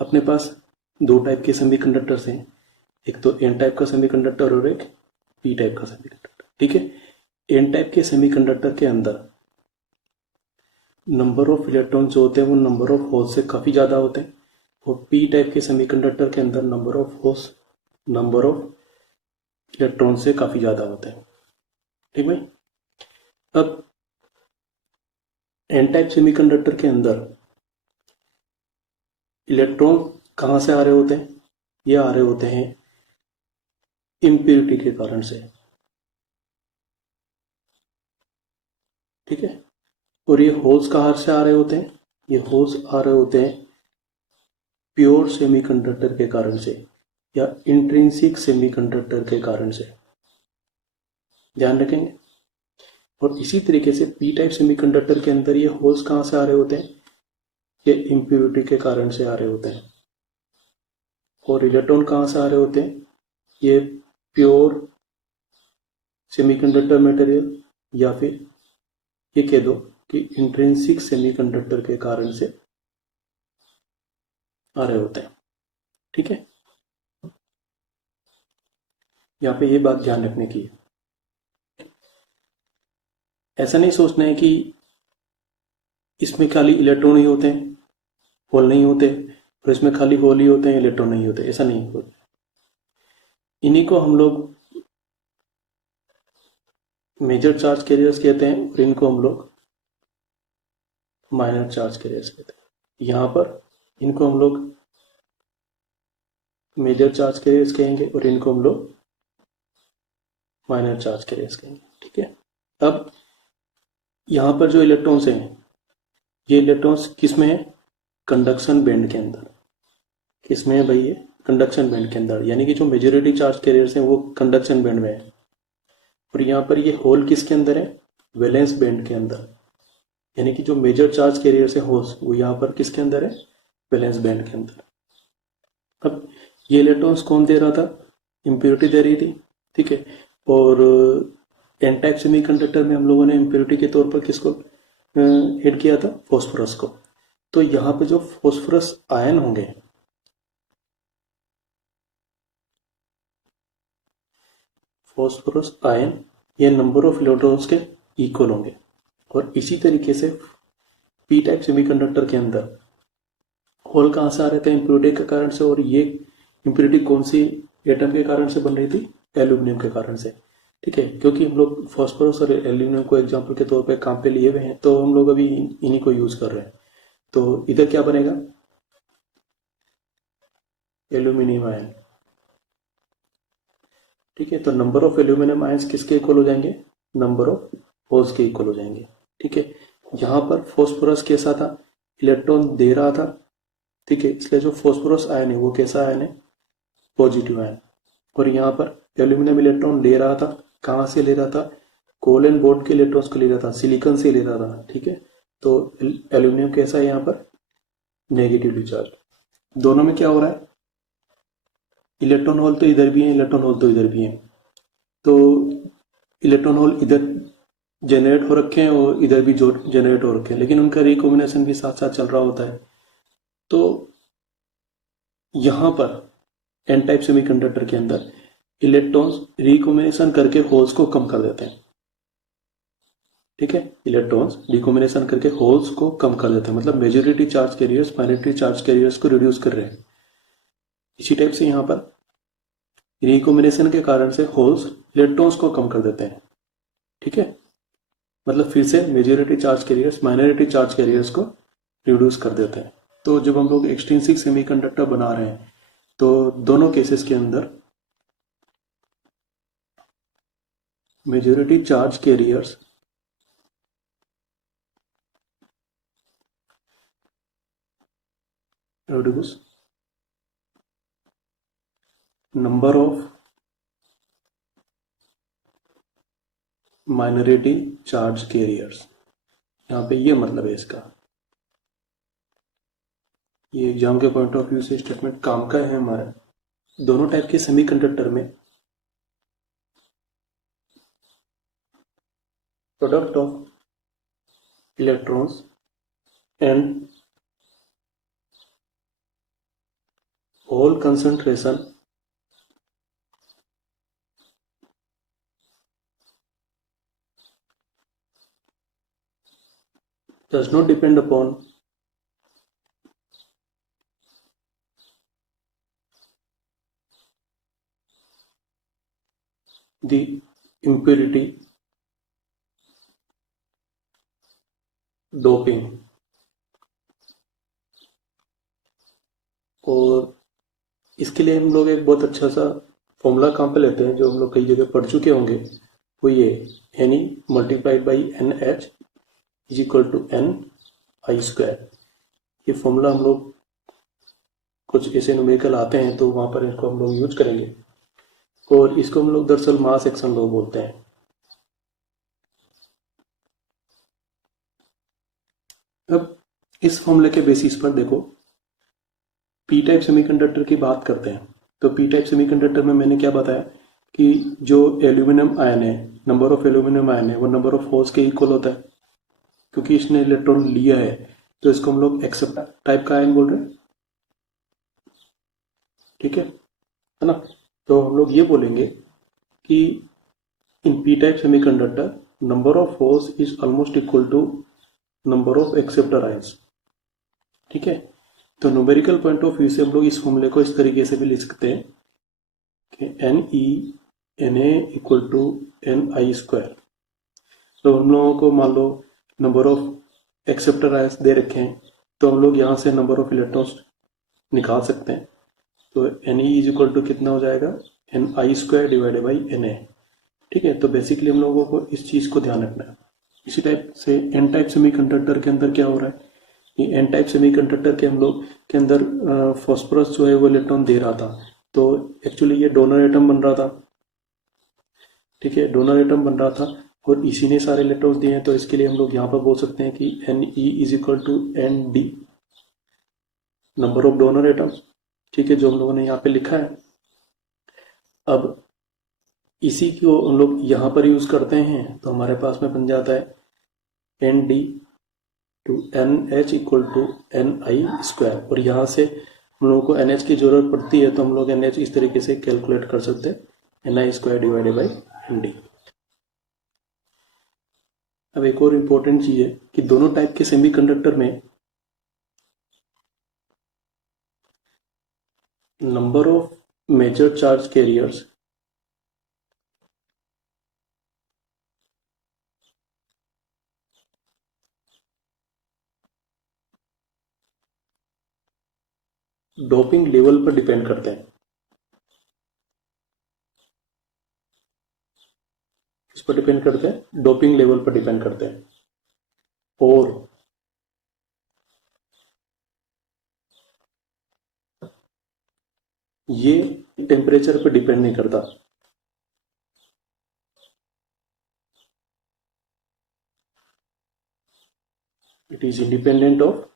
अपने पास दो टाइप के सेमीकंडक्टर्स हैं, एक तो एन टाइप का सेमीकंडक्टर और एक पी टाइप का सेमीकंडक्टर। ठीक है, एन टाइप के सेमीकंडक्टर के अंदर नंबर ऑफ इलेक्ट्रॉन जो होते हैं वो नंबर ऑफ होल्स से काफ़ी ज़्यादा होते हैं, और पी टाइप के सेमीकंडक्टर के अंदर number of holes number of electron से काफ़ी ज़्यादा होते हैं। ठीक भाई, अब एन टाइप सेमीकंडक्टर के अंदर इलेक्ट्रॉन कहाँ से आ रहे होते हैं? ये आ रहे होते हैं इम्प्योरिटी के कारण से। ठीक है, और ये होल्स कहाँ से आ रहे होते हैं? ये होल्स आ रहे होते हैं प्योर सेमीकंडक्टर के कारण से या इंट्रिंसिक सेमीकंडक्टर के कारण से, ध्यान रखेंगे। और इसी तरीके से पी टाइप सेमीकंडक्टर के अंदर ये होल्स कहाँ से आ रहे होते हैं? ये इम्प्योरिटी के कारण से आ रहे होते हैं। और इलेक्ट्रॉन कहाँ से आ रहे होते हैं? ये प्योर सेमीकंडक्टर मटेरियल या फिर ये कह दो कि इंट्रिंसिक सेमीकंडक्टर के कारण से आ रहे होते हैं। ठीक है, यहाँ पे ये बात ध्यान रखने की है। ऐसा नहीं सोचना है कि इसमें खाली इलेक्ट्रॉन ही होते हैं, होल नहीं होते, और इसमें खाली होल ही होते हैं, इलेक्ट्रॉन नहीं होते, ऐसा नहीं होता। इन्हीं को हम लोग मेजर चार्ज कैरियर्स कहते हैं और इनको हम लोग माइनर चार्ज कैरियर्स कहते हैं। यहाँ पर इनको हम लोग मेजर चार्ज कैरियर्स कहेंगे और इनको हम लोग माइनर चार्ज कैरियर्स कहेंगे। ठीक है, अब यहाँ पर जो इलेक्ट्रॉन्स हैं, ये इलेक्ट्रॉन्स किस में है? कंडक्शन बैंड के अंदर। किस में है भाई? ये कंडक्शन बैंड के अंदर, यानी कि जो मेजॉरिटी चार्ज कैरियर्स हैं वो कंडक्शन बैंड में है। और यहाँ पर ये होल किसके अंदर है? वैलेंस बैंड के अंदर। यानी कि जो मेजर चार्ज कैरियर्स है होल्स, वो यहाँ पर किसके अंदर है? वैलेंस बैंड के अंदर। अब ये इलेक्ट्रॉन्स कौन दे रहा था? इम्प्योरिटी दे रही थी। ठीक है, और एन टाइप सेमीकंडक्टर में हम लोगों ने इम्प्योरिटी के तौर पर किसको ऐड किया था? फॉस्फोरस को। तो यहाँ पे जो फॉस्फोरस आयन होंगे, फॉस्फोरस आयन, ये नंबर ऑफ इलेक्ट्रॉन्स के इक्वल होंगे। और इसी तरीके से पी टाइप सेमीकंडक्टर के अंदर होल कहाँ से आ रहे थे? इम्प्योरिटी के कारण से। और ये इम्प्योरिटी कौन सी एटम के कारण से बन रही थी? एल्यूमिनियम के कारण से। ठीक है, क्योंकि हम लोग फॉस्फोरस और एल्यूमिनियम को एग्जाम्पल के तौर पे काम पे लिए हुए हैं, तो हम लोग अभी इन्हीं को यूज कर रहे हैं। तो इधर क्या बनेगा? Aluminium ion. ठीक है, तो नंबर ऑफ एल्यूमिनियम आयंस किसके इक्वल हो जाएंगे? नंबर ऑफ होल्स के इक्वल हो जाएंगे। ठीक है, यहाँ पर फॉस्फोरस कैसा था? इलेक्ट्रॉन दे रहा था। ठीक है, इसलिए जो फॉस्फोरस आयन है वो कैसा आयन है? Positive ion. और यहाँ पर एल्यूमिनियम इलेक्ट्रॉन ले रहा था। कहाँ से ले रहा था? कोवैलेंट बॉन्ड के इलेक्ट्रॉन्स को ले रहा था, सिलिकॉन से ले रहा था। ठीक है, तो एल्यूमिनियम कैसा है यहाँ पर? Negatively charge. दोनों में क्या हो रहा है? इलेक्ट्रॉन होल तो इधर भी है, इलेक्ट्रॉन होल तो इधर भी है। तो इलेक्ट्रॉन होल इधर जनरेट हो रखे हैं और इधर भी जो जनरेट हो रखे हैं, लेकिन उनका रिकॉम्बिनेशन भी साथ साथ चल रहा होता है। तो यहाँ पर एन टाइप सेमीकंडक्टर के अंदर इलेक्ट्रॉन्स रिकॉम्बिनेशन करके होल्स को कम कर देते हैं। ठीक है, इलेक्ट्रॉन्स रिकॉम्बिनेशन करके होल्स को कम कर देते हैं, मतलब majority charge carriers minority charge carriers को रिड्यूस कर रहे हैं। इसी टाइप से यहाँ पर रिकॉम्बिनेशन के कारण से होल्स इलेक्ट्रॉन्स को कम कर देते हैं। ठीक है, मतलब फिर से majority charge carriers minority charge carriers को रिड्यूस कर देते हैं। तो जब हम लोग एक्सट्रिंसिक सेमीकंडक्टर बना रहे हैं, तो दोनों केसेस के अंदर majority charge carriers reduce number of minority charge carriers। यहाँ पे ये मतलब है इसका, ये एग्जाम के पॉइंट ऑफ व्यू से स्टेटमेंट काम का है हमारा। दोनों टाइप के सेमीकंडक्टर में product of electrons and hole concentration does not depend upon the impurity, doping, और इसके लिए हम लोग एक बहुत अच्छा सा फॉर्मूला कहाँ पे लेते हैं जो हम लोग कई जगह पढ़ चुके होंगे, वो ये Ni multiplied by NH is equal to Ni²। ये फॉर्मूला हम लोग कुछ ऐसे न्यूमेरिकल आते हैं तो वहां पर इनको हम लोग यूज करेंगे, और इसको हम लोग दरअसल मास एक्शन लॉ बोलते हैं। अब इस फॉर्मूले के बेसिस पर देखो, पी टाइप सेमीकंडक्टर की बात करते हैं तो पी टाइप सेमीकंडक्टर में मैंने क्या बताया कि जो एल्यूमिनियम आयन है, नंबर ऑफ एल्यूमिनियम आयन है वो नंबर ऑफ होल्स के इक्वल होता है, क्योंकि इसने इलेक्ट्रॉन लिया है तो इसको हम लोग एक्सेप्ट टाइप का आयन बोल रहे हैं। ठीक है ना? तो हम लोग ये बोलेंगे कि in P type semiconductor number of holes is almost equal to number of acceptor ions. ठीक है, तो न्यूमेरिकल पॉइंट ऑफ व्यू से हम लोग इस फॉर्मूले को इस तरीके से भी लिख सकते हैं कि Na इक्वल टू Ni²। तो हम लोगों को मान लो नंबर ऑफ एक्सेप्टर आयंस दे रखे हैं, तो हम लोग यहाँ से नंबर ऑफ इलेक्ट्रॉन्स निकाल सकते हैं। तो Ne इज इक्वल टू कितना हो जाएगा, Ni² डिवाइडेड बाई Na। ठीक है, तो बेसिकली हम लोगों को इस चीज को ध्यान रखना है। इसी टाइप से एन टाइप सेमीकंडक्टर के अंदर क्या हो रहा है, ये एन टाइप सेमीकंडक्टर के हम लोग के अंदर फास्फोरस जो है वो इलेक्ट्रॉन दे रहा था, तो एक्चुअली ये डोनर एटम बन रहा था। ठीक है, डोनर एटम बन रहा था और इसी ने सारे इलेक्ट्रॉन्स दिए हैं, तो इसके लिए हम लोग यहाँ पर बोल सकते हैं कि Ne is equal to Nd, number of donor atoms. ठीक है, जो हम लोगों ने यहाँ पे लिखा है। अब इसी को हम लोग यहाँ पर यूज करते हैं तो हमारे पास में बन जाता है Nd to NH equal to Ni², और यहाँ से हम लोगों को NH की जरूरत पड़ती है तो हम लोग NH इस तरीके से कैलकुलेट कर सकते हैं, Ni² डिवाइडेड बाई Nd। अब एक और इम्पोर्टेंट चीज है कि दोनों टाइप के सेमीकंडक्टर में number of major charge carriers doping level पर डिपेंड करते हैं। किस पर डिपेंड करते हैं, डोपिंग लेवल पर डिपेंड करते हैं। और ये टेम्परेचर पर डिपेंड नहीं करता। It is independent of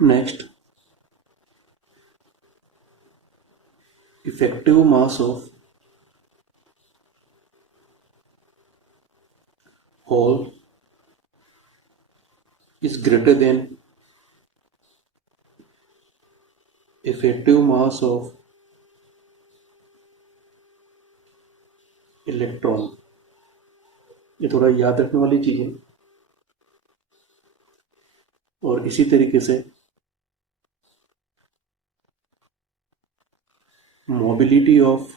next effective mass of hole is greater than effective mass of electron. ये थोड़ा याद रखने वाली चीज है। और इसी तरीके से mobility of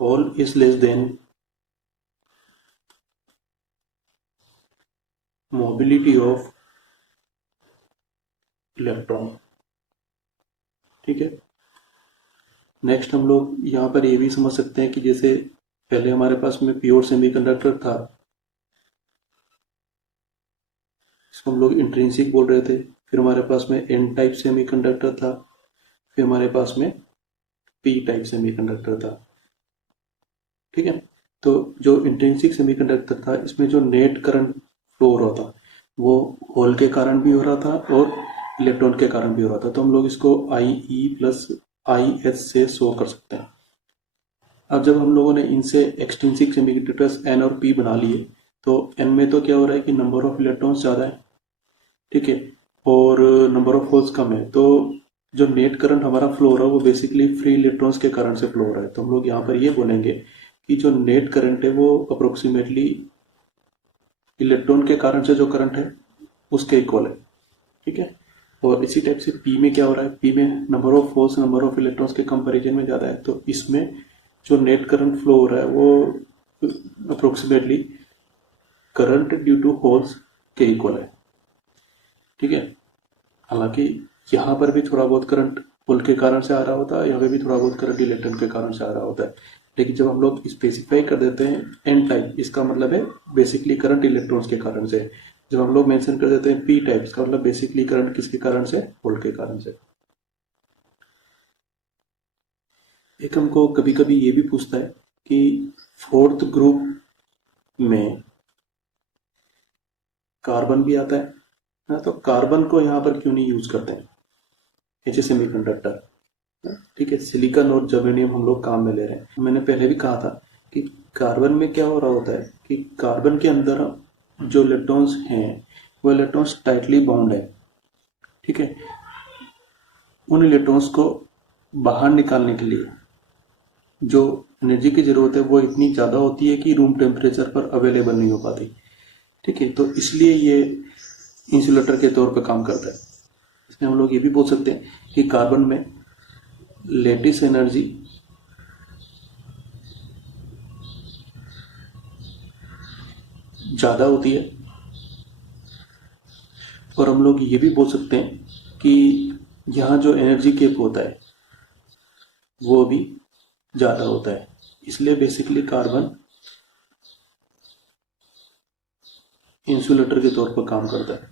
hole is less than mobility of electron. ठीक है, नेक्स्ट हम लोग यहाँ पर ये भी समझ सकते हैं कि जैसे पहले हमारे पास में प्योर सेमीकंडक्टर था, इसको हम लोग इंट्रिंसिक बोल रहे थे। फिर हमारे पास में एन टाइप सेमीकंडक्टर था, फिर हमारे पास में पी टाइप सेमीकंडक्टर था। ठीक है, तो जो इंट्रिंसिक सेमीकंडक्टर था इसमें जो नेट करंट फ्लो हो रहा था वो होल के कारण भी हो रहा था और इलेक्ट्रॉन के कारण भी हो रहा था। तो हम लोग इसको IE प्लस IH से शो कर सकते हैं। अब जब हम लोगों ने इनसे एक्सट्रिंसिक सेमीकंडक्टर्स N और P बना लिए तो N में तो क्या हो रहा है कि नंबर ऑफ इलेक्ट्रॉन्स ज़्यादा है। ठीक है, और नंबर ऑफ होल्स कम है, तो जो नेट करंट हमारा फ्लो हो रहा है वो बेसिकली फ्री इलेक्ट्रॉन्स के करंट से फ्लो हो रहा है। तो हम लोग यहाँ पर ये बोलेंगे कि जो नेट करंट है वो अप्रोक्सीमेटली इलेक्ट्रॉन के कारण से जो करंट है उसके इक्वल है। ठीक है। और इसी टाइप से पी में क्या हो रहा है, पी में number of holes number of electrons के कंपैरिजन में ज़्यादा है, तो इसमें जो नेट करंट फ्लो हो रहा है वो approximately current due to holes के इक्वल है। ठीक है। हालांकि यहाँ पर भी थोड़ा बहुत करंट होल के कारण से आ रहा होता है, यहाँ पे भी थोड़ा बहुत करंट इलेक्ट्रॉन के कारण से आ रहा होता है, लेकिन जब हम लोग स्पेसिफाई कर देते हैं एन टाइप, इसका मतलब है बेसिकली करंट इलेक्ट्रॉन्स के कारण से। जब हम लोग मेंशन कर देते हैं पी टाइप, इसका मतलब बेसिकली करंट किसके कारण से, होल के कारण से। एक हमको कभी कभी ये भी पूछता है कि फोर्थ ग्रुप में कार्बन भी आता है ना, तो कार्बन को यहाँ पर क्यों नहीं यूज करते हैं एज ए सेमीकंडक्टर। ठीक है, सिलिकॉन और जर्मेनियम हम लोग काम में ले रहे हैं। मैंने पहले भी कहा था कि कार्बन में क्या हो रहा होता है कि कार्बन के अंदर जो इलेक्ट्रॉन्स हैं वो इलेक्ट्रॉन्स टाइटली बाउंड है। ठीक है, उन इलेक्ट्रॉन्स को बाहर निकालने के लिए जो एनर्जी की जरूरत है वो इतनी ज्यादा होती है कि रूम टेम्परेचर पर अवेलेबल नहीं हो पाती। ठीक है, तो इसलिए ये इंसुलेटर के तौर पर काम करता है। इसमें हम लोग ये भी बोल सकते हैं कि कार्बन में लेटिस एनर्जी ज्यादा होती है, और हम लोग ये भी बोल सकते हैं कि यहाँ जो एनर्जी केप होता है वो भी ज्यादा होता है। इसलिए बेसिकली कार्बन इंसुलेटर के तौर पर काम करता है।